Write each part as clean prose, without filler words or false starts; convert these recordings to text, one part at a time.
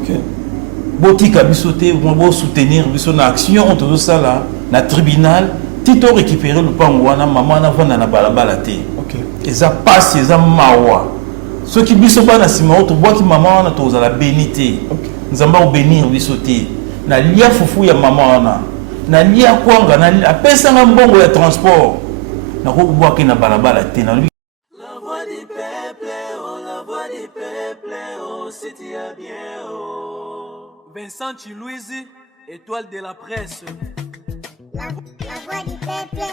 OK. Botika bisoté, bon soutenir biso na action tout ça là, na tribunal, tito récupérer le pangwana maman na vanda na balabala té. OK. Eza passe eza mawa. Ceux qui biso ba na sima auto bois qui maman na toza la bénité. OK. Nzamba o bénir bisoté. Na lia fufu ya maman na lia kwanga na apesa nga mbongo ya transport. Na ko bois ki na balabala té na la voix du peuple, oh la voix du peuple, oh si tu as bien oh. Vincent Chilouizi, étoile de la presse. La voix du peuple,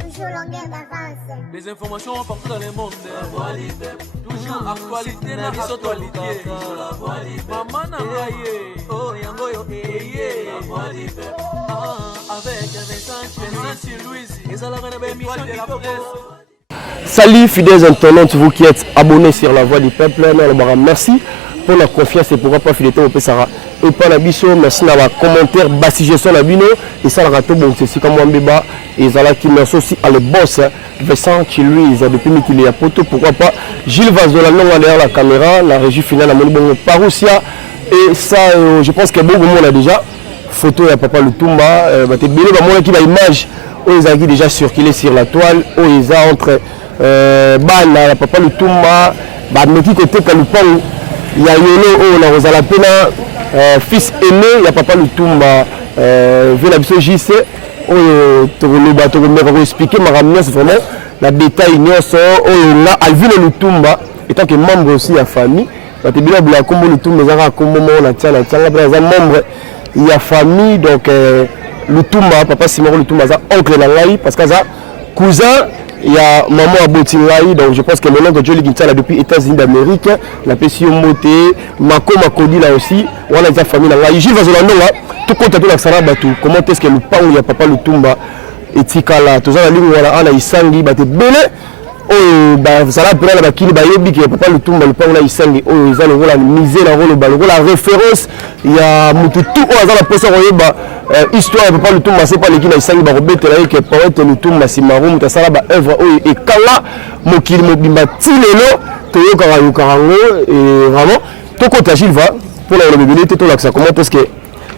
toujours longueur d'avance. Des informations partout dans le monde. La voix du peuple, toujours actualité na actualité. La voix du peuple, maman nangaye, oh yango yo eye. La voix du peuple, avec Vincent Chilouizi, ils allaient dans l'émission de la presse. Salut fidèles internautes, vous qui êtes abonnés sur la voix du peuple, merci pour la confiance et pourquoi pas fidélité au Pessara. Et pas la bicho, merci d'avoir commentaire, suggestion la bino et ça la râteau bon c'est comme moi béba et ça là qui merci aussi à le boss Vincent Chilouizi depuis qu'il est à poto pourquoi pas Gilles Vazola non derrière la caméra, la régie finale à mon bon Parousia et ça je pense que beaucoup de monde a déjà photo à Papa Lutumba bah t'es bien bah moi qui va image ils ont déjà circulé sur la toile où ils ont entre Bana, Papa Lutumba, bah mais qui côté Kalupang, il y a Yolo, oh la Rosa Lapena, fils aîné, il y a Papa Lutumba, vu la biso JC, oh le bateau de me expliquer, m'a ramené vraiment la détail ignoso, oh là Alvin Lutumba, étant que membre aussi de la famille, bah t'es bien la combo Lutumba, Zara combo la tiens après les membre, il y a famille donc Lutumba, papa Simon Lutumba, oncle Langai, parce que ça cousin. Il y a maman à Botingaï, donc je pense que maintenant que Jolie Guinta depuis les États-Unis d'Amérique, la PCO Moté, Mako Makodi là aussi, on a des familles là. J'y vais au là, tout compte à tout la Batou. Comment est-ce que le pain il y a papa Lutumba et Tikala, tout ça la ligne voilà, on a Isangi, bah t'es belé. Oh bah ça là pour la bakili bah yebi que papa Lutumba le pain là Isangi, oh ils ont le rôle la misère, le rôle la référence. Il y a Moutou tout on a la personne bah histoire papa Lutumba c'est pas l'équipe na Isangi ba robete là que poète Lutumba simarum ta sala ba œuvre et kala mokili mobimba tilelo toyoka yokarango et vraiment to kota Gilles va pour la mobilité to là ça comment est-ce que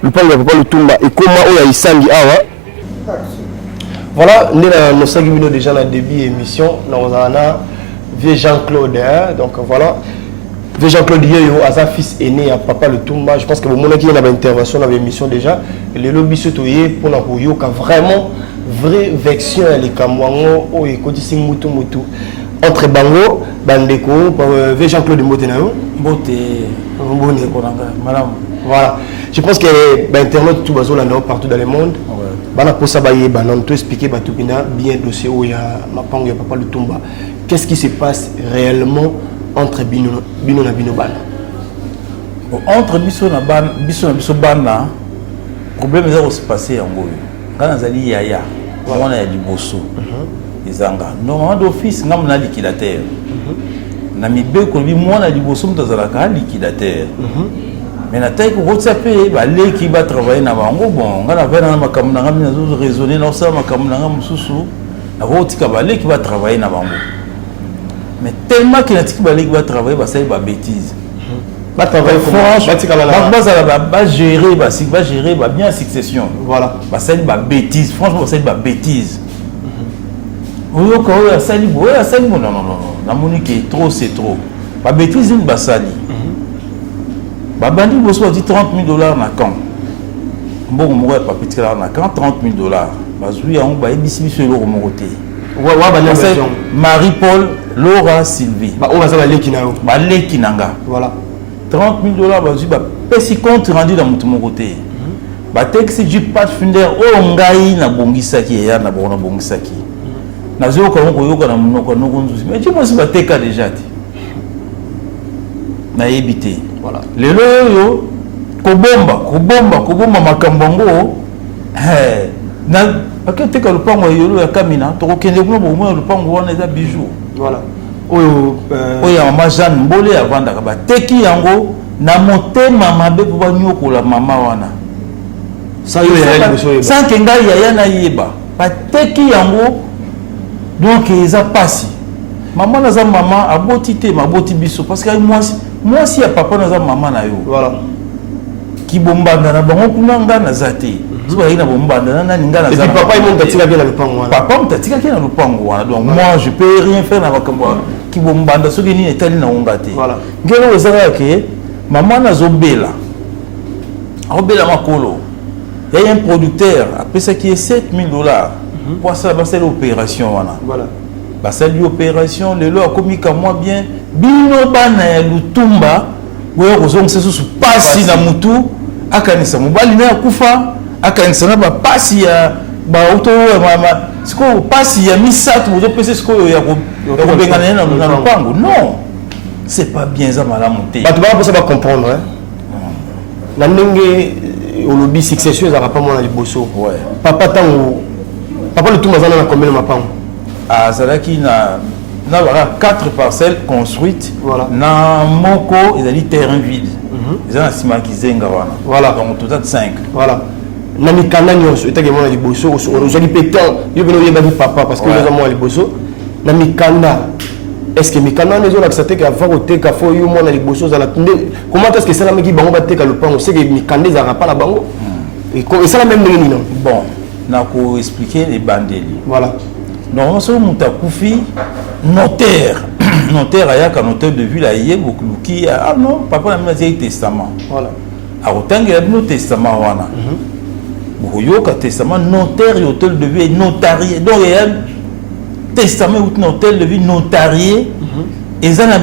le pain de papa Lutumba et comment on a Isangi awa voilà nous sommes déjà dans le début de l'émission nous avons vieux Jean-Claude donc voilà vieux Jean-Claude Yoyo à sa fils aîné à papa Lutumba je pense que vous avez une intervention dans l'émission déjà et le lobby se toye pour la Yoka vraiment vraie vection les Kamwango ou écodissing mutu mutu entre Bango Bandeko vieux Jean-Claude Motenao madame voilà je pense que l'internet tout bazo là partout dans le monde bana posa baye banan to expliquer batupina bien dossier où il y a mapango ya papa Lutumba qu'est-ce qui se passe réellement entre bino na bino bana entre biso na bana problème ça se passer en goyo kana zali yaya on a du bosso ezanga normalement d'office ngam na liquidateur na mibe ko bi mona du bosso mtazala ka liquidateur mais na taille ko tsape ba le qui va travailler na bango bon ngana vena na makambo na ngami na raisonner na ça makambo na ngam susu na ko tika ba le qui va travailler na bango mais tellement qu'il a tika ba le qui va travailler ba ça ba bêtise ba travailler franchement ba gérer ba bien succession voilà ba ça ba bêtise franchement ça ba bêtise oyo ko ya sali bo ya sali non na monique trop c'est trop ba bêtise une ba sali Babandi bosso dit $30,000 na camp. Bon mo pas petit là na camp $30,000. Bazui on ba ebisi sur le côté. Marie-Paul Laura Sylvie. Ba on va ça leki na yo. Ba leki nanga. Voilà. $30,000 bazui ba pesi compte rendu dans mon côté. Ba texte du Pathfinder o ngai na bongisaki ya na bona bongisaki. Na zo ko yoka na monoko no konzuzi. Mais tu penses ba teka déjà ti. Na ebité. Voilà. Lelo yo kobomba makambango na akete ka lupango yolo ya kamina to kokende kuna bo mo lupango wana eza bijou voilà oyo mama Jeanne Mbole avanda ka bateki yango na motema mabe po banyokola mama wana ça yo ya biso yeba sans kenga ya na yeba bateki yango donc eza pasi maman naza maman aboti te maboti biso parce que moi si ya papa naza maman na yo voilà qui bombanda na bango kuna nga na zate so ba ina bombanda na ninga na zate et puis papa il monte tika bien na lupango wana papa monte tika bien na lupango wana donc moi je peux rien faire na bakambo qui bombanda so ni etali na ngate voilà ngelo ezaka ke maman na zobela obela makolo il y a un producteur après ça qui est $7,000 pour ça c'est l'opération wana voilà bah c'est l'opération le lo a commis comme moi bien bino bana ya lutumba wewe kozongisa susu pasi na mutu akanisa mobali na kufa akanisa na ba pasi ya ba auto mama siko pasi ya misatu bozo pese siko ya ko bengana na lupango non c'est pas bien ça malamu te ba tu vas pas comprendre hein na ndenge olobi succession za pas mona liboso ouais papa tango papa le tout mazana na combien de mapango ah zalaki na 4 parcelles construites voilà. Na moko ils a dit terrain vide ils ont un ciment qui zenga wana voilà donc total 5 voilà na mikanda nyonso etake mona liboso ozaki pétant yo bino yeba di papa parce que les hommes liboso na mikanda est-ce que mikanda les autres accepté qu'avant côté ka fo yo mona liboso za la comment est-ce que ça la meki bango bateka le pan on sait que mikanda za pas la bango et ça la même non bon na ko expliquer les bandeli voilà normalement sur mutakufi notaire notaire ayaka notaire de ville aye bokuki ah non papa na mezi testament voilà a otangela bino testament wana boyoka testament notaire et hôtel de vie notarié donc il y a testament ou hôtel de vie notarié et ça na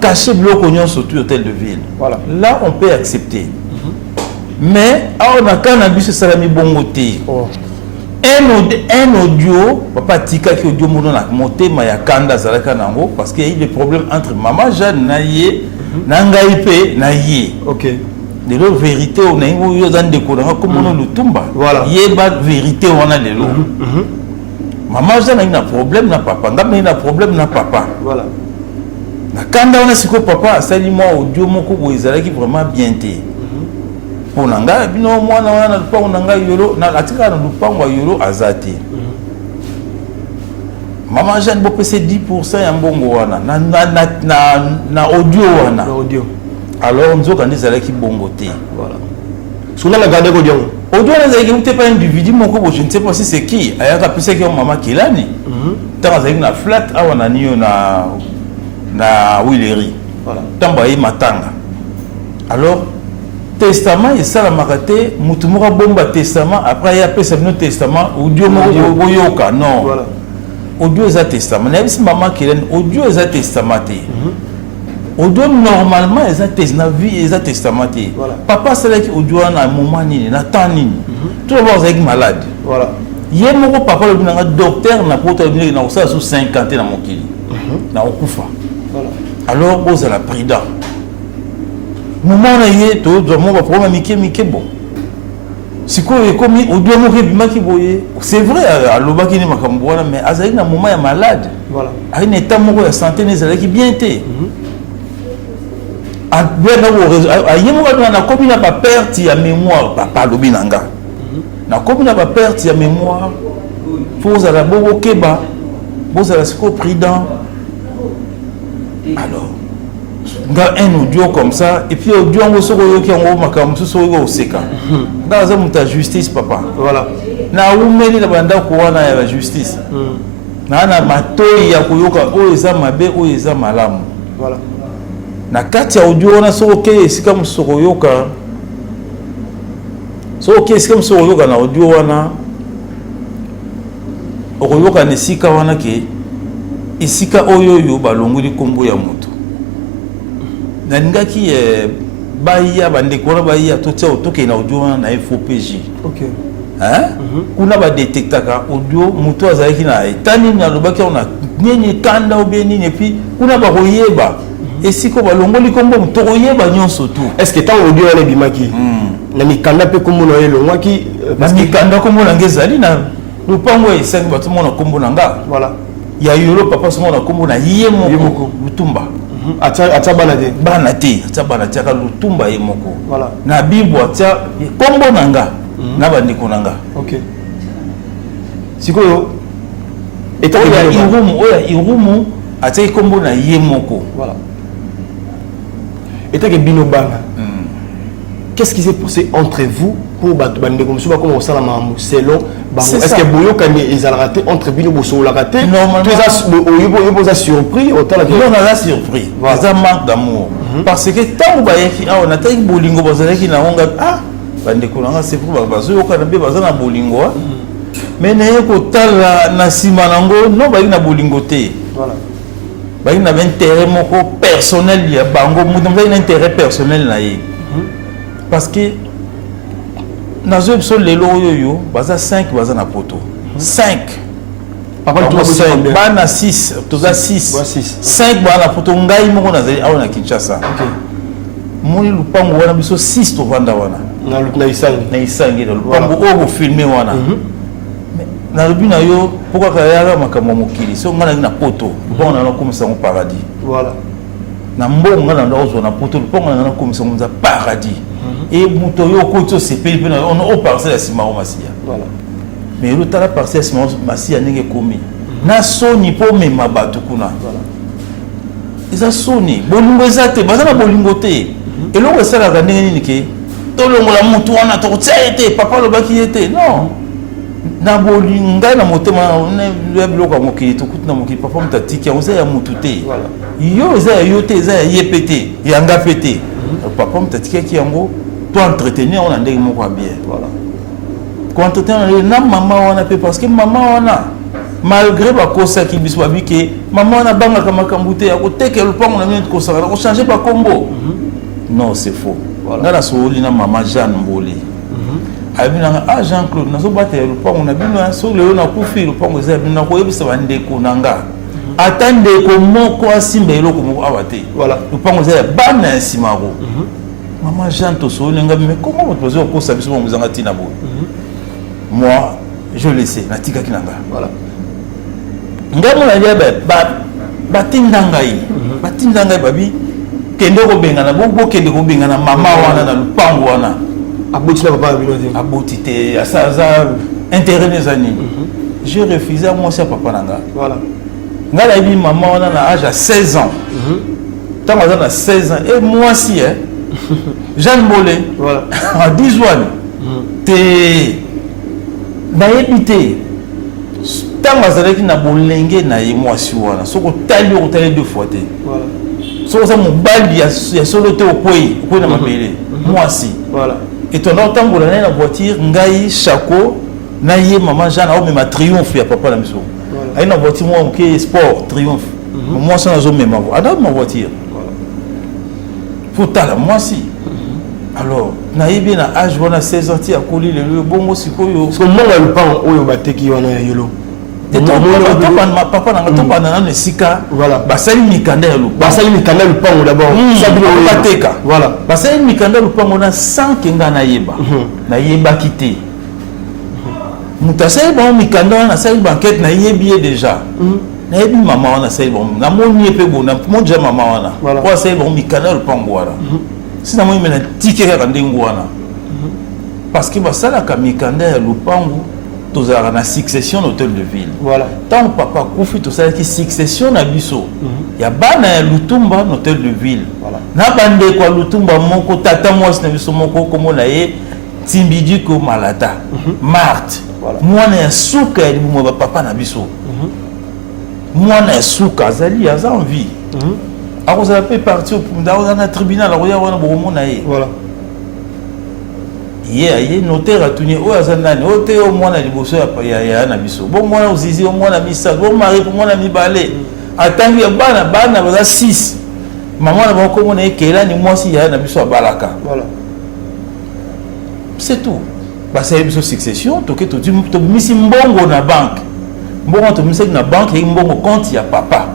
caché bloc oignon surtout hôtel de ville voilà là on peut accepter mais on a cannabis salami bongoté un audio papa tika ki audio mono na motema ya kanda zalaka nango parce qu'il y a eu des problèmes entre maman Jeanne na ye na ngai pe na ye OK de la vérité on a eu dans des cours comme on le tumba voilà ye ba vérité on a de l'eau maman Jeanne a un problème na papa ngam na problème na papa voilà na kanda on a siko papa sali moi audio moko bo ezalaki vraiment bien té pour nanga bino mwana wana lupango nanga yolo na atika na lupango yolo azati maman Jeanne bo pese 10% ya mbongo wana na audio wana audio alors nzoka ndezala ki bongo te voilà suna la garder audio audio na zaki mute pas individu moko bo je ne sais pas si c'est qui ayaka pese ki maman Kilani tanga zaki na flat awa na niyo na Willery voilà tamba yi matanga alors testament et ça la maraté mutumura bomba testament après il y a pesa no testament audio moko yoka non voilà audio est testament même si maman Kilani audio est testamenté audio normalement est vie est testamenté voilà papa c'est là qui audio na moment nini na temps nini tout le monde est malade voilà yé moko papa le binanga docteur na poto le na ça sous 50 na mokili na okufa voilà alors vous la prudent moment na yé to mo ba problème mike bon siko ekomi audio moko bimaki boye c'est vrai alobaki ni makambo wana mais azali na moment ya malade voilà a une état moko ya santé nezala ki bien té a bien na yemo na komi na ba perte ya mémoire papa lobi nanga na komi na ba perte ya mémoire faut ala bobo keba vous ala siko prudent alors nga un audio comme ça et puis audio ngo soko yoki ngo makambo soko yo oseka nga za muta justice papa voilà na umeli na banda ko wana ya justice na matoi ya kuyoka o eza mabe o eza malamu voilà na kati ya audio na soko ke esika musoko yoka soko ke esika musoko yoka na audio wana okoyoka na esika wana ke esika oyo yo balongoli kombo ya moto na ngaki baya bandeko na baya toke na audio wana na FOPJ OK hein kuna ba détectaka audio moto azalaki na etani na lobaki on a nyenye kanda obeni et puis kuna ba koyeba esiko balongoli kombo moto koyeba nyonso tout est-ce que tant audio wana bimaki na mikanda pe kombo na yelo ngaki parce que kanda kombo na ngezali na lupango esengi bato mona kombo na nga voilà ya yolo papa so mona kombo na yemoko lutumba atia bana te ka lutumba yemoko voilà na bibo atia kombo na nga na bandiko na nga OK sikoyo eta ya irumu atia kombo na yemoko voilà eta ke bino bana qu'est-ce qui s'est passé entre vous pour bande comme ça comme ça la maman selon est-ce que boyo quand ils ont raté entre bino bosso la raté normalement tu as surpris autant la non on a surpris ça manque d'amour parce que tant ba yaki on a tayi bolingo bazalaki na onga bande kolanga c'est pour bazo yo kana be bazana bolingo mais na ko tala na sima nango non ba na bolingo te voilà ba na intérêt moko personnel ya bango mutu ba intérêt personnel na ye parce que nazo biso lelo yoyo baza 5 baza na poto 5 papa tu as bana 6 toza 6 5 bana poto ngai moko nazali awana Kinshasa OK moni lupango wana biso 6 to vanda wana na isangi na lupango o filmer wana na lubina yo pourquoi kaya makambo mokili so ngana na poto bon na komisa mo paradis voilà na mbonga na ndozo na poto lupango na komisa mo paradis et muto yo ko se peli na on o parcelle sima o masia voilà mais le tala parcelle sima masia ndenge komi na soni po mema batu kuna voilà isa soni bolingo ezate bazana bolingo te et lo resala ka ndenge nini ke to longola mutu wana to tsete papa lo baki yete non na bolinga na motema na biloko mokili to kutina mokili papa mutatiki on ya mutu te voilà yo za yo te za yepete yanga pete papa mutatiki ki yango to entretenir on a ndenge moko bien voilà ko entretenir na maman wana pe parce que maman wana malgré ba kosa ki biswa bike maman wana banga kama kambute ya ko teke le pango na minute ko sala ko changer pas combo non c'est faux voilà na soli na maman Jeanne Mboli abina Jean-Claude nazo battre le pango na bino so le na kufi le pango za bino ko yebisa bande ko nanga attendez ko moko asimba eloko moko awate voilà le pango za bana simaro maman Jean Tosolenga mais comment vous posez au ça biso muzanga tina bo moi je le sais na tika kinanga voilà ngamo na dia ba tindanga babi kende ko bengana bo kende ko bengana mama wana na lupango wana aboti na papa bino te aboti te asaza intérêt des années j'ai refusé moi ça papa nanga voilà ngala bi maman wana na âge à 16 ans tant on a 16 ans et moi aussi hein Jeanne Bolé voilà à 10 ans te baébité tant bazalaki na bolenge na ye moi si wana soko tali o tali 2 fois te voilà soko ça mon bali ya solo te okoi na mabele moi si voilà et ton autant na voiture ngai chako na ye maman Jeanne au même triomphe ya papa la miso voilà na voiture moi OK sport triomphe moi ça na zo même ma voiture voilà pour tala moi si alors na yebi na âge wana 16 ans ti akoli le bongo sikoyo parce que moi le pan oyo bateki wana ya yelo papa nanga to bana na sika voilà basali mikanda ya lupango basali mikanda ya lupango d'abord sabino bateka voilà basali mikanda ya lupango na 100 kenga na yeba na yeba kité mutasai ba mikanda na sali banquette na yebi déjà na yebi mama wana sali bon na moni pe bona mon déjà mama wana kwa sali ba mikanda ya lupango wana sina moi mena tikeka kandengo wana parce que basala ka mikanda ya lupango tozala na succession d'hôtel de ville voilà tant papa kufi tozala ki succession na biso ya bana ya Lutumba hôtel de ville voilà na bande kwa Lutumba moko tata mwasi na biso moko komona ye Timbidiko Malata Marthe voilà mwana ya suka ya libumo papa na biso mwana ya suka azali aza en vie akozala pe parti au na tribunal akoya wana bomona ye voilà ye notaire atuni o azanani o te o mwana liboso ya na biso bon mwana ozizi o mwana misa bon mari pour mwana mibale atangi bana baza 6 maman na bako mona ekela ni mwasi ya na biso abalaka voilà c'est tout ba c'est biso succession to ke to misi mbongo na banque mbongo to misi na banque et mbongo compte ya papa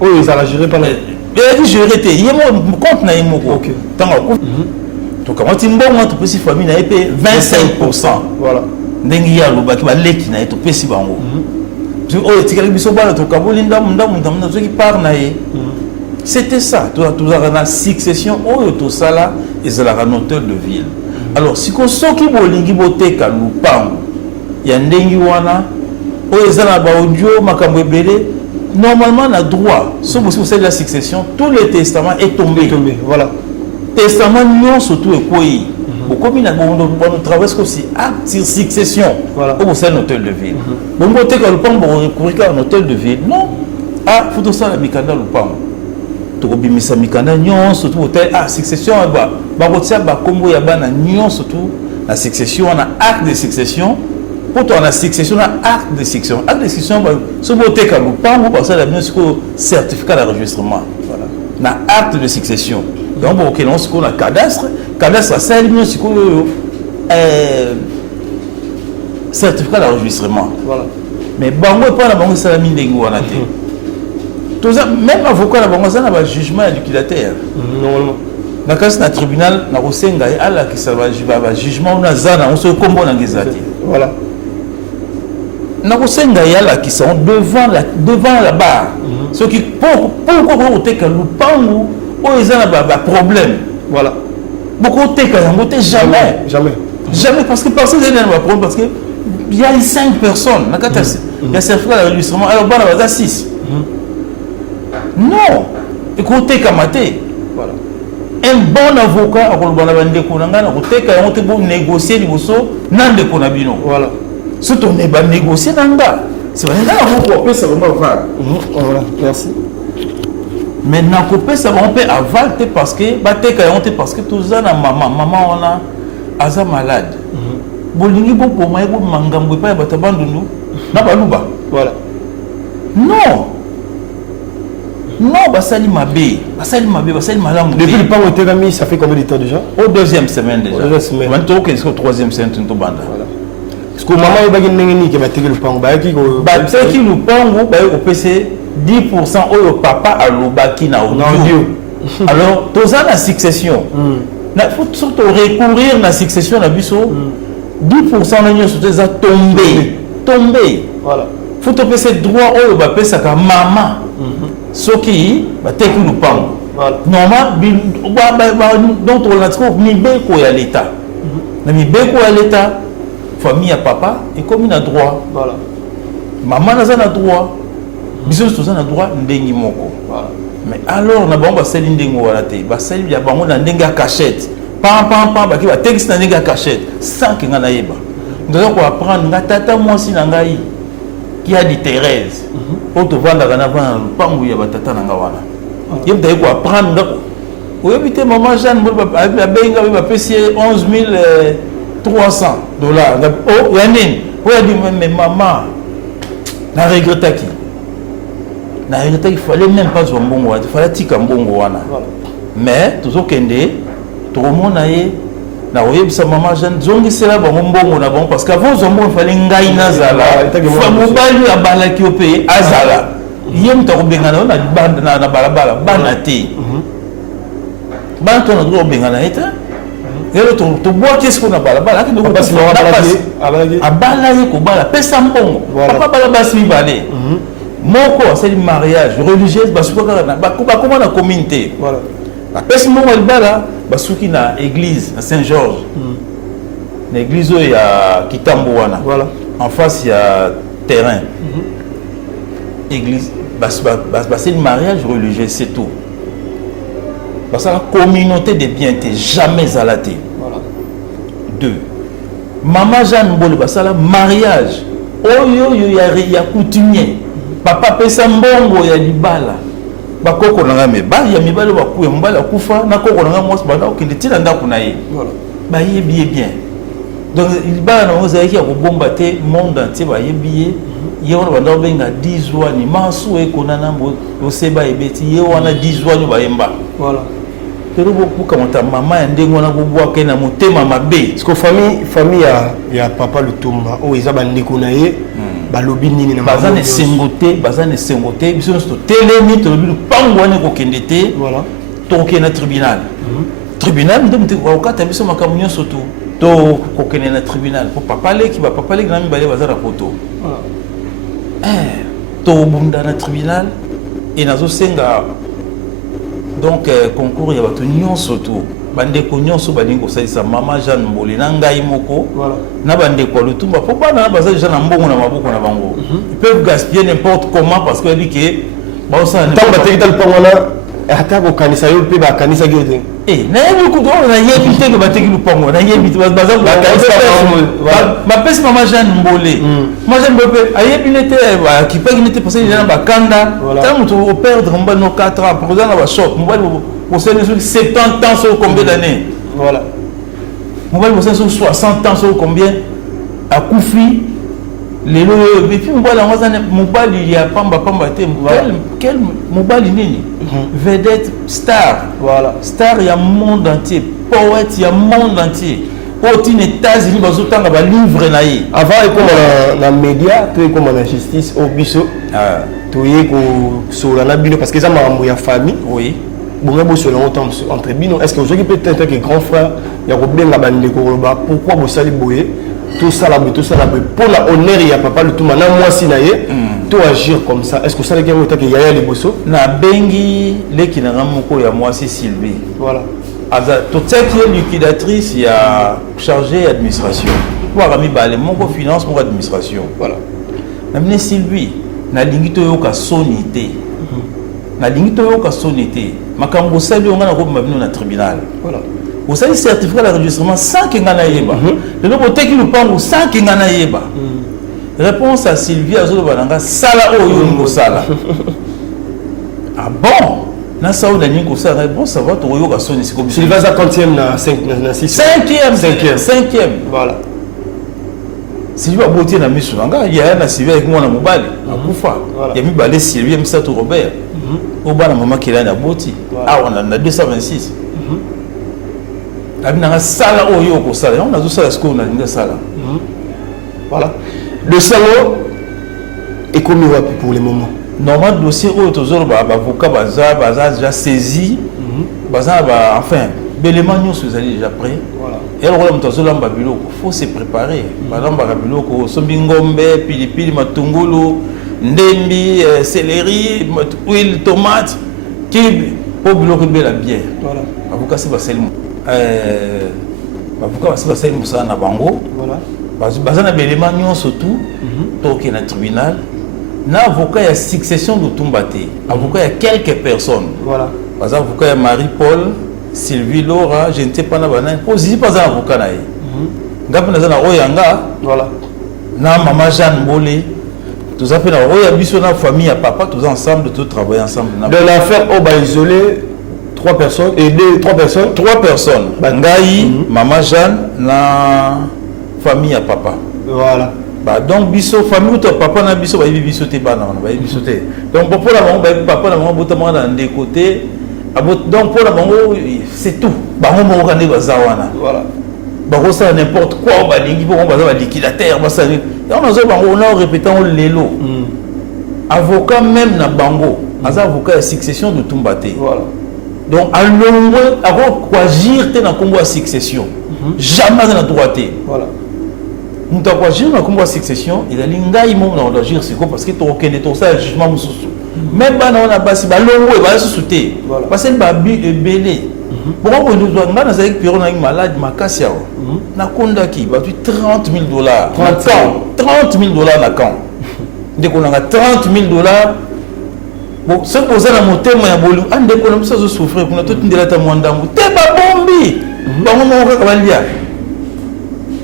oyo ezala géré par et géré te yemo compte na yemo OK tango donc quand tu mbongo tu peux si famille na épée 25% voilà ndenge ya lobaki ba leki na to pesi bango oh tikali biso bana to kaboli ndamu na zo ki par na ye c'était ça tout la succession oyo to sala ezala un hôtel de ville alors si ko soki bolingi boteka lupango ya ndenge wana oyo ezala ba audio makambo ebele normalement na droit so vous savez la succession tout le testament est tombé voilà testament non surtout et quoi beaucoup on traverse aussi acte sur succession au sein d'un hôtel de ville bon côté quand le pan pour recourir un hôtel de ville non ah faut ça la mikanda le pan to bimisa mikanda non surtout hôtel ah succession ba kotia ba kombo ya bana non surtout la succession on a acte de succession pour toi la succession on a acte de succession ce beauté quand le pan pour passer la bien certificat d'enregistrement voilà na acte de succession donc bon ok non ce qu'on a cadastre ça élimine ce qu'on certificat d'enregistrement voilà mais bango pas la bango ça la mine dengo on a tout ça même avocat la bango ça n'a pas jugement liquidateur normalement na cas na tribunal na kosenga ala qui ça va jugement on a zana on se combo na ngezati voilà na kosenga ala qui sont devant la barre ce qui pourquoi on te que le pangu oh ils ont un problème voilà beaucoup de temps jamais parce que personne n'a un problème parce que il y a 5 personnes il y a certificat d'enregistrement alors il y a 6 non écoutez kamaté voilà un bon avocat on négocier voilà surtout on est négocier c'est vrai ça va merci maintenant couper ça on peut avaler parce que parce que tout ça na maman on a asa malade bolingi bo pour moi bo mangambo pa ba tabandundu na baluba voilà non basali mabe malamu depuis le pas été ami ça fait combien de temps déjà au deuxième semaine déjà maintenant que au troisième semaine tout banda voilà parce que maman est bagui nengeni ke batiki le pango ba ki ko ba ki le pango ba ko PC 10% au papa à l'obaki na audio. Alors, tous la succession. Il faut surtout recourir à la succession na biso. 10% de nous sont tombé. Voilà. Faut te passer droit au bapé ça comme maman. Ce qui va te nous pang. Normalement, donc on a trouvé mi beko ya l'état. Na mi beko ya l'état, famille à papa et comme il a droit. Voilà. Maman n'a droit. Bisous tout ça na droit ndengi moko mais alors na bango basali ndengo wala te basali ya bango na ndenga cachette pam ba ki ba texte na ndenga cachette sans que ngana yeba ndozo ko apprendre nga tata mwasi na ngai qui a dit Thérèse pour te vendre na bana pangu ya batata na nga wana yeba ko apprendre ndako oyebite maman Jeanne ba benga ba pesi 11,300 dollars oh ya nini oya dit mais maman na regrette qui il fallait même pas un bon il fallait tika mbongo wana mais toujours kende tout le monde aye na oyebisa maman Jeanne zongi sela ba mbongo na bon parce qu'avant zombo il fallait ngai nazala fa mobali abala ki opé azala yem to bengana na banda na balabala bana te ban to na do bengana eta yelo to boa qu'est-ce qu'on a balabala ki do abala ko bala pesa mbongo papa bala basi balé moko c'est une mariage religieuse parce que comment la communauté voilà la personne elle bala basuki na église à Saint-Georges l'église il y a Kitambo wana voilà en face il y a terrain église c'est une mariage religieux c'est tout parce que la communauté de bien t'es jamais à la télé voilà 2 maman Jeanne Mbole basala mariage oyo il y a coutumier papa pesa mbongo ya libala bakoko nanga me ba ya mibala bakuya mbala kufa na koko nanga mwasi bana okende tina ndako na ye voilà ba yebi bien donc libala na oza yaki ya kobomba te monde entier ba yebi ye wana banda benga 10 wani masu e konana mbo oseba ebeti ye wana 10 wani ba yemba voilà pero beaucoup comme ta maman ya ndengo na kubwa ke na motema mabe parce que famille ya papa Lutumba o eza bandeko na ye balobi nini na bazane sengote biso to telemi to lobi pango wana ko kendete voilà to ke na tribunal tribunal ndemte ko kata biso makamunyo soto to ko kene na tribunal pour papa leki na mi bale bazara poto to bunda na tribunal et nazo senga donc concours ya bato nyonso to bandeko nyonso balingo salisa maman Jeanne Mbole na ngai moko voilà na bandeko Lutumba po bana na baza déjà na mbongo na maboko na bango ils peuvent gaspiller n'importe comment parce que dit que ba ça tant bateki tal pangona ata kokanisa yo mpe bakanisaki yo te nayebi kutu oyo nayebi te ke bateki lupango nayebi te bapesi mama Jeanne Mbole mama Jeanne Mbole mpe ayebi ne te akipaki ne te parce que eza na bakanda tala moto operdre mobali no 4 ans pour oza na bachoc mobali bosali soki 70 ans soki combien d'années mobali bosali soki 60 ans soki combien akufi lelo et puis mobali yango aza mobali ya pamba te quel mobali nini vedette star star ya monde entier poète ya monde entier oti na États-Unis bazotanga ba livre na ye avant ekoma na média to ekoma na justice au biso toye kosola na bino parce que eza makambo ya famille oui bonga bosola autant entre bino est-ce que vous avez peut-être que grand frère ya kobenga bandeko koloba pourquoi bosali boye tout ça là pour la honneur ya papa le tout maintenant moi si na ye to agir comme ça est-ce que ça les gars que yaya les bosso na bengi leki na moko ya moi si Sylvie voilà aza to teki liquidatrice ya chargé administration pour ami balé moko finance moko administration voilà na mine Sylvie na lingi to yoka sonité na lingi to yoka sonité makambo sali onga na ko mabino na tribunal voilà vous avez certificat d'enregistrement sans qu'il y ait yeba. Le nouveau qui nous parle sans qu'il y ait yeba. Réponse à Sylvie Azolo Bananga sala oyo ngo sala. Ah bon? Na sa o na ningo sala bon ça va to yo ka soni comme Sylvie za 50e na 5 na 6. 5e. Voilà. Sylvie a beauté na misu nga ya na Sylvie avec moi na mobali. Akufa. Ya mi balé Sylvie Msato Robert. Au bana maman qui là na beauté. Ah on a 226. Abinanga sala oyo ko sala on a zo sala sko na linga sala voilà le salon est commis pour le moment normal dossier oyo tozolo ba avocat baza déjà saisi baza ba enfin belément nyonso ezali déjà prêt voilà et alors on tozolo mba biloko faut se préparer balamba ka biloko sombi ngombe pilipili matungulu ndembi céleri huile tomate kibi po biloko bela bien voilà avocat c'est baseli avocat basali musala na bango voilà baza na belément nyonso tout toke na tribunal na avocat ya succession de tumbate avocat ya quelques personnes voilà baza avocat ya Marie-Paul Sylvie Laura je ne sais pas na bana posisi pas un avocat na ye ngapi na za na oyanga voilà na maman Jeanne Mbole tous appelés na oya biso na famille ya papa tous ensemble tout travailler ensemble dans l'affaire Oba isolé 3 personnes et 3 personnes. 3 personnes. Bangaï, maman Jeanne, la famille à papa. Voilà. Bah donc biso famille ou papa na biso ba biso te bana ba biso te. Donc pour la maman papa la maman botamana dans des côtés. Donc pour la maman c'est tout. Ba on mo kande bazawana. Voilà. Ba ko ça n'importe quoi ba lingi pour on ba liquidateur ba ça. Donc on a on a répété on lelo. Avocat même na bango. Asa avocat de succession de Tumbate. Voilà. Donc, à l'ombre, avant d'agir dans le combat de succession, jamais dans la droite. Voilà. Nous avons agir dans le combat de succession, il y a l'ingay moment d'agir, c'est quoi parce que tu as aucun de ça, le jugement sous. Même pas dans la base, l'ombre il va se sauter. Parce que le belé. Pourquoi nous devons nous dire que nous sommes malades, ma casse ya. Na konda qui va $30,000. 30 000 $ na camp. Dès qu'on a 30 000 $. Bon, ce que vous avez monté, moi, un des colons, ça se souffre, pour tout une délata mondamou. T'es pas bombi! Bon, on va dire.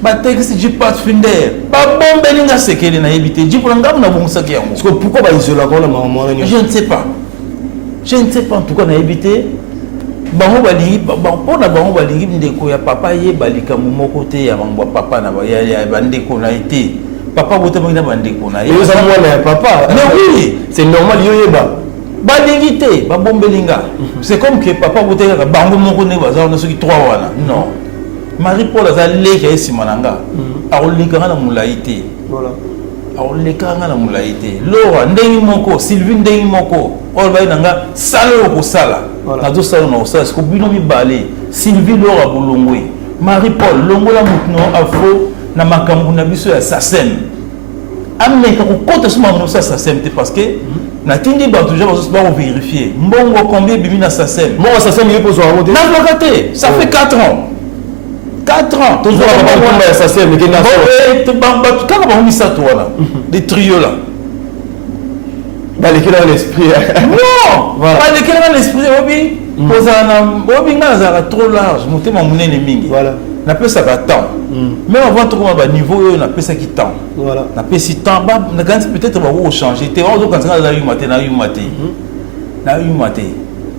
Ma texte, j'ai pas de fin d'air. Pas bombi, n'a c'est qu'elle n'a évité. J'ai pour un gars, on a bon ça qui est en parce que pourquoi va isoler la maman? Je ne sais pas. Je ne sais pas, en tout cas, on a évité. Bango balingi, pour la bango balingi, ndeko ya papa ye balika mon côté, ya bango papa na ba ya bandeko na été. Papa bote mo na bandeko na. Et vous avez moi papa. Mais oui, c'est normal yo yeba. Balingité, babombelinga. C'est comme que papa bouteka bango moko ne baza na soki 3 wana. Non. Marie-Paul aza leka esimananga. Aolika na mulaité. Voilà. Aolika na mulaité. Laura ndengi moko, Sylvie ndengi moko. Ol ba nanga sala ko sala. Na do sala na osala ko bino mi balé. Sylvie Laura bolongwe. Marie-Paul longola mutno afro na makambu na biso ya SACEM. Ameka ko kota suma mo sa SACEM parce que na tindi ba toujours on vérifier mbongo combien bimi na SACEM moi SACEM il pose en na vakaté ça fait 4 ans 4 ans toujours ba SACEM mais na quand ba on dit ça toi là des trios là baleki dans l'esprit. Non, Voilà. baleki dans l'esprit obi obi nga nazalaka trop large motema monene mingi. Voilà. Napesaka temps. Même avant tout comme niveau oyo napesaki temps. Voilà. Napesi temps ba nakanisi peut-être ba ko changer te on quand ça na yumate na yumate.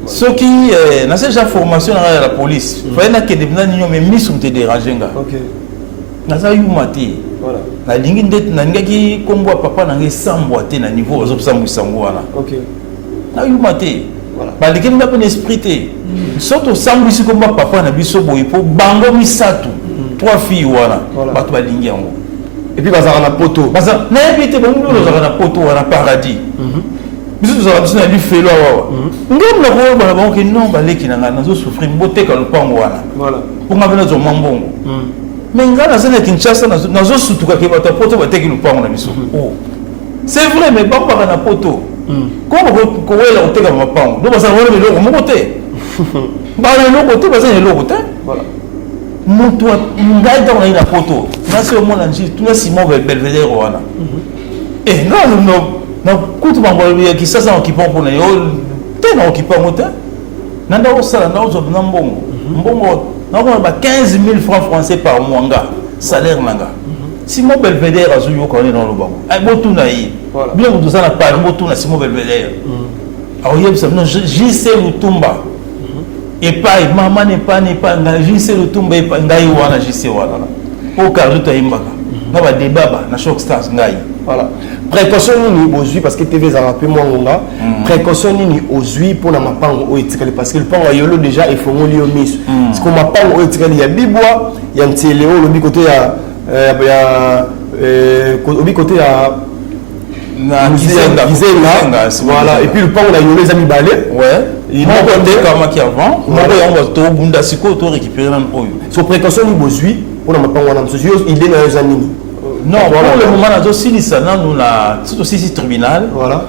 Ce qui na cette formation à la police, fallait na que des nani mais mis sont te déranger nga. OK. Na ça yumate. Voilà. Na lingi ndete na ngaki kombo papa na ngi sambwa te na niveau ozo sambu sango wana. OK. Na yumate. Voilà. Ba leki nga pe esprit te. Soto sambu si kombo papa na biso boy po bango misatu. 3 filles wana. Bato ba lingi yango. Et puis bazara na poto. Baza na ebité bango bazara na poto wana paradis. Biso tozala biso na lifelo awa. Ngom na ko bana bango ke non ba leki na nga nazo souffrir mbote ka lupango wana. Voilà. Pour nga bena zo mambongo. Mais nga na zana Kinshasa nazo sutuka ke bato poto ba teki lupango na biso. Oh. C'est vrai mais bango ba na poto. Comment ko wela oteka mapango. Do baza wala lelo mo kote. Ba na lelo kote baza lelo kote. Voilà. Moto ngai dans la poto. Na se mo na nji tu na Simon Belvedere wana. Eh non na kutu bango ya kisasa okipon pona yo te na okipon mota. Nanda osala na ozo na mbongo. Mbongo na ko ba 15 000 francs français par mois nga salaire nanga. Simon Belvedere azuyo ko ne na lo bango. Ay botu na yi. Bien ko dosana pa botu na Simon Belvedere. Alors yeb ça non JC Lutumba. Et pas maman n'est pas nga JC Lutumba et pas ngai wana JC wana. Au cas où tu as imbaka. Na ba débat na Shock Stars ngai. Voilà. Précaution ni aujourd'hui parce que TV za rappelé moi ngonga. Précaution ni aujourd'hui pour na mapango o etikali parce que le pango yolo déjà il faut ngoli au miso. Parce que mapango o etikali ya bibwa ya nteleo lobi côté ya obi côté ya na Gizenga. Voilà et puis le pango na yolo les amis balé. Ouais. Il m'a dit comme qui avant. Moi on va to bunda siko to récupérer nan oyo. So précaution ni aujourd'hui pour na mapango na monsieur il est na zanini. Non, pour le moment, nous avons aussi tribunal. Voilà.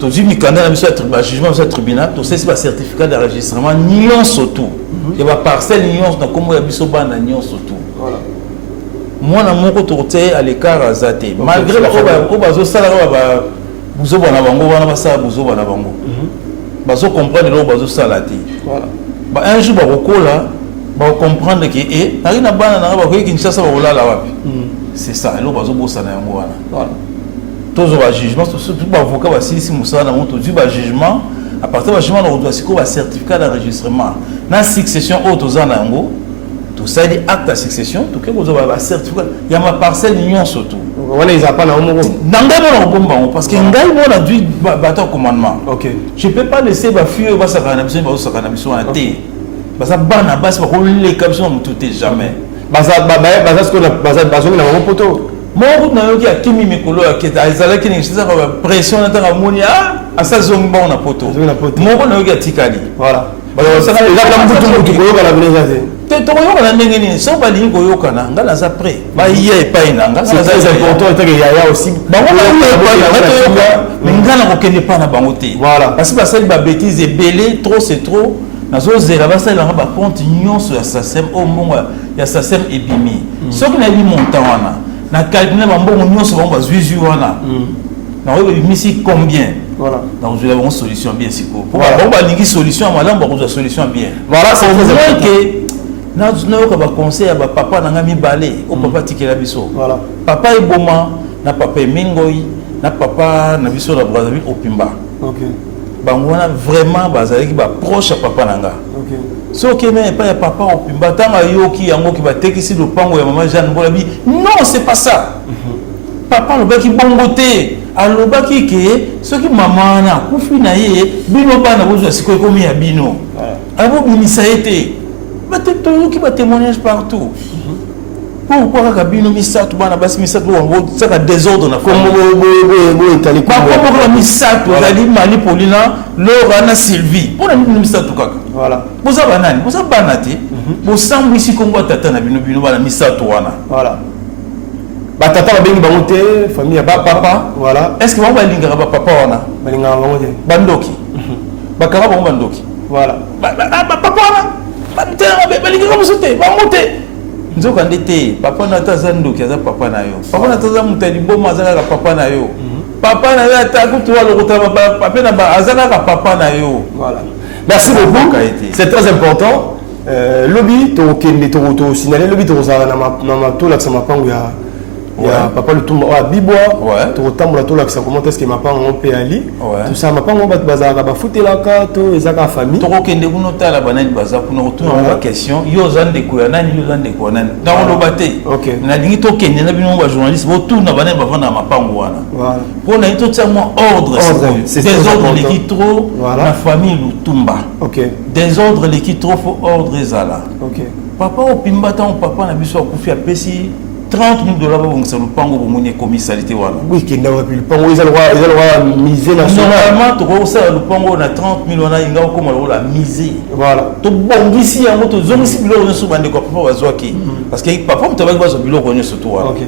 Tout le candidat a jugement de tribunal. Tout ça, c'est un certificat d'enregistrement. Nion surtout. Il y a une parcelle nion dans comment il y a bisoban nion surtout. Voilà. Moi, dans mon côté, à l'écart à Zate. Malgré que vous salaire, vous avez un bango, vous avez un bango. Vous comprenez que vous avez salati. Voilà. Un jour, vous comprendre que il y a une banane qui ne pas. C'est ça, et là, on va bosser dans le voilà. Tous les jugements, tout avocat va si Moussa na monto du jugement, à partir du jugement, on doit un certificat d'enregistrement. Dans la succession haute aux anango, tout ça est acte de succession, tout que vous avez un certificat. Il y a ma parcelle union surtout. Voilà, ils appellent en momo. Dans parce que ngai mo na du bateau commandement. OK. Je peux pas laisser ma fille va sa cannabis, va sa cannabis en thé. Parce que bana bas pas les captions tout jamais. Baza ce qu'on a besoin de la poto. Moi, on a eu à Kimi Mikolo, qui est à Zala qui n'est pas pression dans la monia, à sa zone bon à poto. Moi, on a eu à Tikali. Voilà. Ça va, là, la il y a ça c'est ébimi. Ce qui n'a pas montant na calculer mbongo nyonso ba bazuizu wana. Na ébimi combien? Voilà. Donc je vais avoir une solution bien siko. Pour ba lingi solution malam ba ko solution bien. Voilà, c'est vrai que na ba conseil ba papa na ngami balé au papa tikela biso. Voilà. Papa est boma na papa mingoi na papa na biso la Brazzaville au Pimba. OK. Bango wana vraiment bazali ki ba proche à papa nanga. OK. Ce qui est pas papa au Pimba, tant à Yoki, Yango qui va take ici le pango et maman Jeanne Bolabi. Non, c'est pas ça. Papa, le bas qui bongoté, à le bas qui est, ce qui maman a, Koufi naïe, Bino pas n'a besoin, c'est quoi comme il y a Bino. À vous, Bini, ça a été. Mais tu qui va témoignage partout. Pourquoi Bino Missa, tout le monde a bassé Missa, tout le monde a désordre. Comme la Missa, tout le monde Mali Paulina, Laurana Sylvie. Pour la Missa, tout cas. Voilà. Vous avez banane, vous avez banaté. Vous savez ici qu'on va t'attendre Bino Bino, la Missa, tout voilà. Tata va bien monter, famille, papa. Voilà. Est-ce que vous allez lingara papa wana? Balingara monter. Bandoki. Bakara bon bandoki. Voilà. Papa wana. Balingara monter, va monter. Nous avons dit papa n'a pas zandoki, papa na yo. Papa n'a pas mutali bon mazala papa na yo. papa na yo atako to alokota papa na ba azalaka papa na yo. Voilà. Merci beaucoup. C'est très important. Lobby to signaler lobby to za na to la sama pangu ya papa le tumba wa bibwa to tambola to la comment est-ce que ma pangu on peut aller tout ça ma pangu ba bazaka ba futelaka to ezaka famille to kokende kuno tala banani baza kuno retourner la question yo zande ko ya nani yo zande ko nani dans le baté na dingi to kende na bino ba journaliste bo tout na banani ba vana ma pangu wana voilà pour na to tsamo ordre c'est des ordres l'équipe trop la famille Lutumba des ordres l'équipe trop faut ordre ezala papa au pimba tant papa na biso akufi apesi $30,000 pour que le pango pour mon commissalité wana. Oui, qui n'a pas pu le pango ils ont misé national. Normalement tu vois ça le pango on a 30,000 wana inga comme la misé. Voilà. To bon ici en moto zone ici bilo on souvent de quoi papa bazwaki parce que papa tu vas voir ce bilo connaît surtout wana. OK.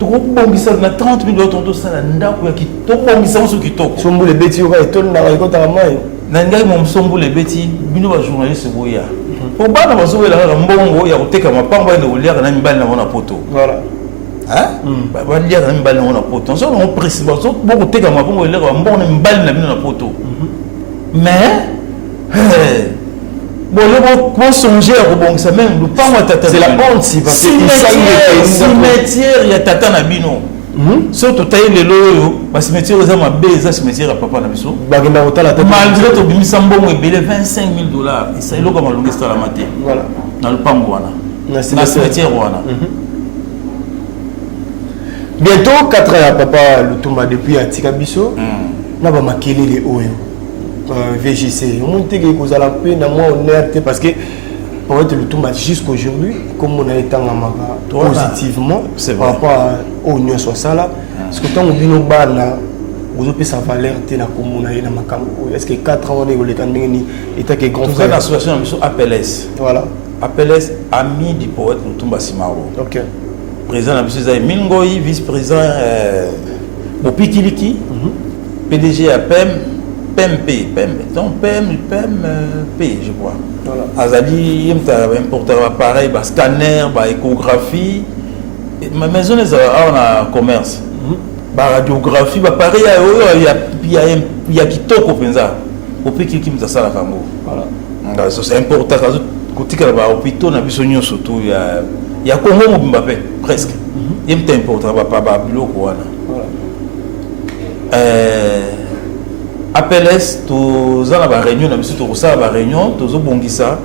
To bon ici on a 30,000 tonto ça na ndako ya kitoko bon ici on so kitoko. Sombo le beti oka etona na ko ta mai. Na ngai mo sombo le beti bino ba journaliste boya. Pour bana bazo la mbongo ya kuteka mapango ene uliaka na mibali na wana poto. Voilà. Hein? Ba liaka na mibali na wana poto. So on précise so boko teka mapango ile ka mbongo na mibali na bino na poto. Mais bon le songer à rebongisa même le pango tata. C'est la honte si parce que cimetière ya tata na bino. Surtout taille les loyo, parce que cimetière aux hommes baiser cimetière à papa na biso. Bagenda hôtel tête. Malgré tout bimi sambongo et belé $25,000. Et ça il comme longue histoire la maté. Voilà. Dans le pango wana. Na cimetière wana. Bientôt 4 ans papa Lutumba depuis atika biso. Na ba makelele oyo. VGC. On monte que cause la peine na moi honnête parce que pour être Lutumba jusqu'aujourd'hui comme on a été en positivement par rapport au union sur ça là parce que tant on bino bana vous avez sa valeur te na komona ina makambo est-ce que 4 ans on est au letandini était que grand frère l'association APLS voilà APLS ami du poète Lutumba Simaro. OK. Président de M. Mingoi, vice-président Opikiliki, PDG à PMP, donc PMP, je crois. Voilà. Azali, il importeur appareil, scanner, échographie. Ma maison est en commerce. Radiographie, pareil, il y a qui toque au penza. Au pays qui me ça la femme. Voilà. C'est important. Côté que la hôpital n'a besoin de surtout il y a Congo Mbappé presque. Il est important papa bulo quoi. APLS to za na réunion na biso to ça la réunion to zo bongisa.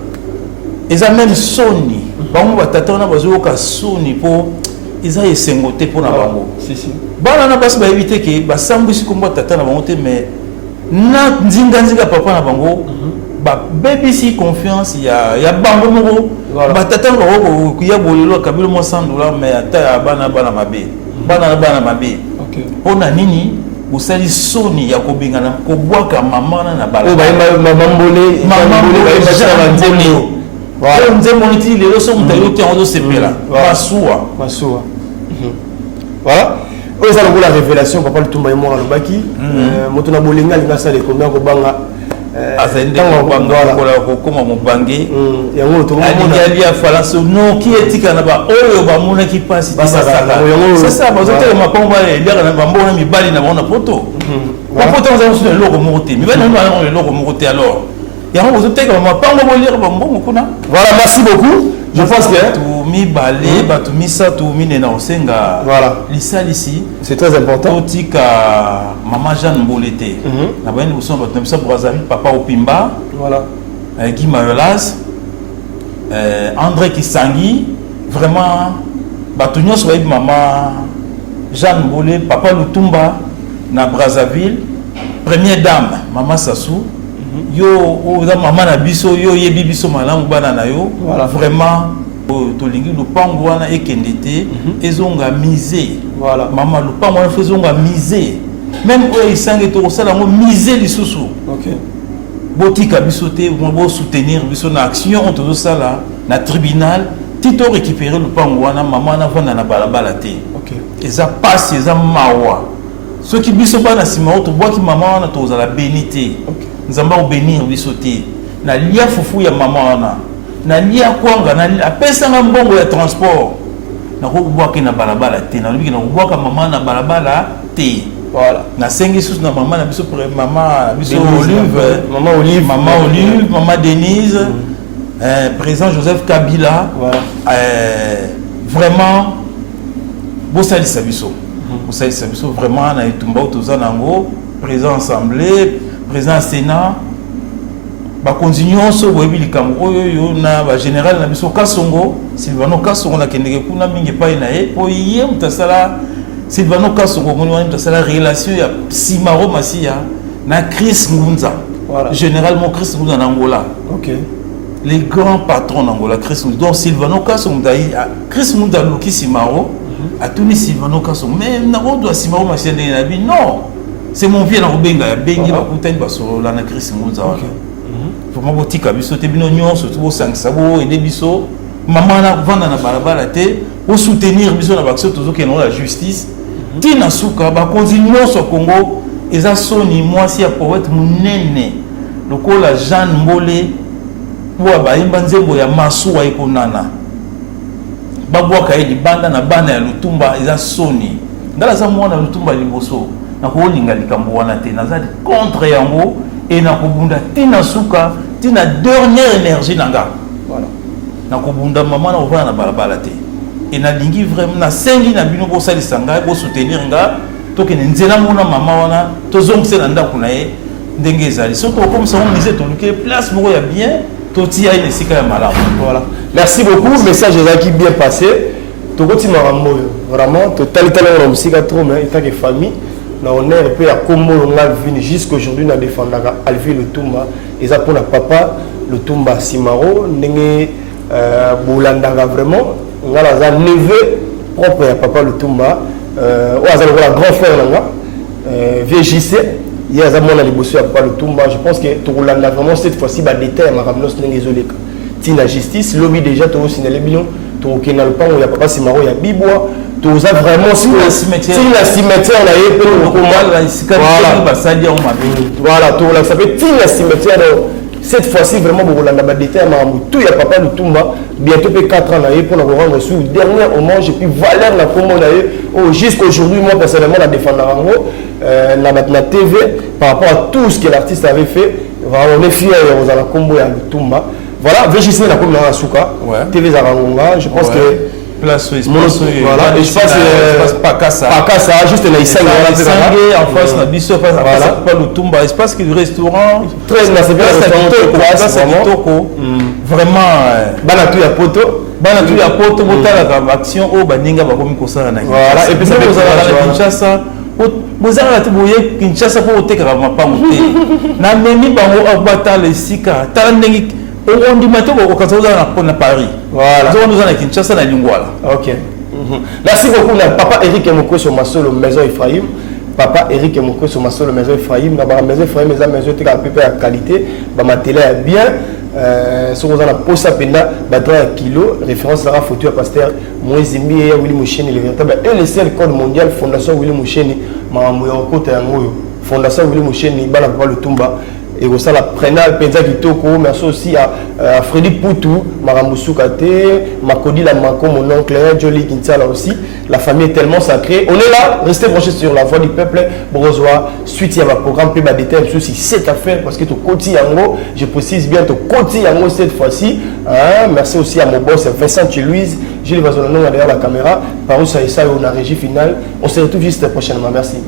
Et ça même Sony. Bango batata na bazo ka Sony pour ils a esengoté pour na bango. Si si. Bana na basi ba éviter que ba sambisi komba tata na bango te mais na nzinga papa na bango. Ba BBC confiance ya bango moko ba tata ngo ya bolelo kabilo mo $100 mais ata bana mabe bana mabe OK ona nini usali Sony ya kobingana ko bwaka mama na bala o ba mama mbole ba cha nzembo voilà nzembo niti lelo so mutayo ti on do sepela masuwa voilà o ça la révélation papa Lutumba yemo alobaki moto na bolinga linga sa le combien ko banga azende kokoma mobange yango tomonalia falanso no ki etika na ba oyo bamona ki pasi c'est ça bazote mapomba eliaka na bambona mibali na bona poto poto on a le logo monté mibali na le logo monté alors yango bazote mapomba bolire bambongo kuna voilà merci beaucoup je pense que tout mi balé batu mi sa tout mi nena osenga voilà lisali ici c'est très important otika maman Jeanne Mbolete na bani boson batu misa Brazzaville papa Opimba voilà Guy Mayolas André Kisangi vraiment batu nyos wa maman Jeanne Mbolete papa Lutumba na Brazzaville première dame maman Sassou yo oza mama na biso yo yebi biso malamu bana na yo voilà. Vraiment to lingi lupango wana ekendete ezonga misé voilà mama lupango wana fezonga misé même o isange to sala ngo misé lisusu OK botika biso te bo soutenir biso na action to sala na tribunal tito récupérer lupango wana mama na vana na balabala te OK eza passe eza mawa ceux qui biso bana sima to boki mama wana to za la bénité OK nzamba obénir bisoté na lia fufu ya mama wana na lia kwanga na apesa nga mbongo ya transport na ko bwaka na balabala te na lobi na bwaka mama na balabala te Voilà. Na sengi sous na maman na biso Olive, maman Denise, président Joseph Kabila. Voilà. Vraiment Bossali Sabiso. Bossali Sabiso vraiment na etumba tozanango, président assemblée, président Sénat. Ba continuons so boyebi likambo oyo na ba général na biso Kasongo, Silvano Kasongo na kendeke kuna mingi pa na ye po yé mutasala Silvano Kasongo moni wani mutasala relation ya Simaro Masia na Chris Ngunza. Voilà. Généralement Chris Ngunza en Angola. OK. Les grands patrons d'Angola, Chris Ngunza. Donc Silvano Kasongo Chris Ngunza Luki Simaro a tourné Silvano Kasongo mais na rodo Simaro Masia na bi non. C'est mon vieux na Robenga ya bengi ba kutani ba solo na Chris Ngunza. OK. Vraiment botika biso te bino nyonso to bosangisa bo ede biso maman na vanda na balabala te pour soutenir biso na baction tozo ke na la justice tina suka ba continuer so Congo eza soni mwasi ya poète munene lokola Jeanne Mbole pour ba imba nzembo ya masuwa ikonana babwaka edi banda na bana ya Lutumba eza soni ngala za mwana Lutumba liboso na ko linga likambo wana te nazali contre yango et na kobunda tina suka tina dernière énergie nanga voilà na kobunda maman na ovana na balabala te et na lingi vraiment na sengi na bino bo salisa nga bo soutenir nga to ke nzela mona mama wana to zongse na ndako na ye ndenge ezali so to comme ça on disait to luke place moko ya bien to tia ile sika ya malamu. Voilà, merci beaucoup, message qui bien passé to koti marambo vraiment to talitala na musika trop mais état que famille na honneur pe ya kombo nga vini jusqu'aujourd'hui na défendaka Alvi Lutumba eza pour na papa Lutumba Simaro ndenge bolandaka vraiment ngala za neveu propre ya papa Lutumba o azala ko la grand frère nanga VJC il y a zamona liboso ya papa Lutumba. Je pense que to kolanda vraiment cette fois-ci ba détail makamnos ndenge ezoleka tina justice lobby déjà to signaler bino to kena le pango ya papa Simaro ya Bibwa. Tout ça vraiment si la cimetière on a eu voilà tout là ça fait la cimetière cette fois-ci vraiment pour la détail tout il y a papa Lutumba bientôt 4 ans là pour nous rendre sous dernier moment j'ai pu valeur la commun là jusqu'aujourd'hui moi personnellement la défendre la TV par rapport à tout ce que l'artiste avait fait on est fiers aux la combo ya Lutumba voilà VGC la commun na Suka TV Zarangonga je pense que place voilà et je pense pas Kassa juste la Isangue en face na biso pas Lutumba espace que du restaurant très na c'est bien vraiment bana tu ya poto botala ka action o baninga bakomi kosala na voilà et puis ça vous avez Kinshasa vous avez la boye Kinshasa pour otekaka mapango te na memi bango abatala esika tala ndenge on dit maintenant au Canada na Paris. Voilà. Nous allons à Kinshasa na Lingwala. OK. Merci beaucoup papa Eric Moko sur Masolo Maison Ephraim. Papa Eric Moko sur Masolo Maison Ephraim. Na ba maison Ephraim les maison te ka peu à qualité, ba matériel bien. Sur vous allons posa pena ba 3 kilo référence à photo à pasteur Moïse Mbi et Willy Moucheni le véritable et le seul code mondial fondation Willy Moucheni mambo ya kota ya ngoyo. Fondation Willy Moucheni bana papa Lutumba. Et aussi la prénale Penza Kitoko, merci aussi à Freddy Poutou, Maramboussou Kate, Makodi la Mako, mon oncle, Jolie Kinsala aussi. La famille est tellement sacrée. On est là, restez branchés sur la voix du peuple. Brosois, suite à ma programme, puis ma détail aussi cette affaire parce que tu continues en gros, je précise bien, tu continues en gros cette fois-ci. Hein? Merci aussi à mon boss Vincent Louise, Gilles Vazonon derrière la caméra. Par où ça et ça, on a régie finale. On se retrouve juste prochainement. Merci.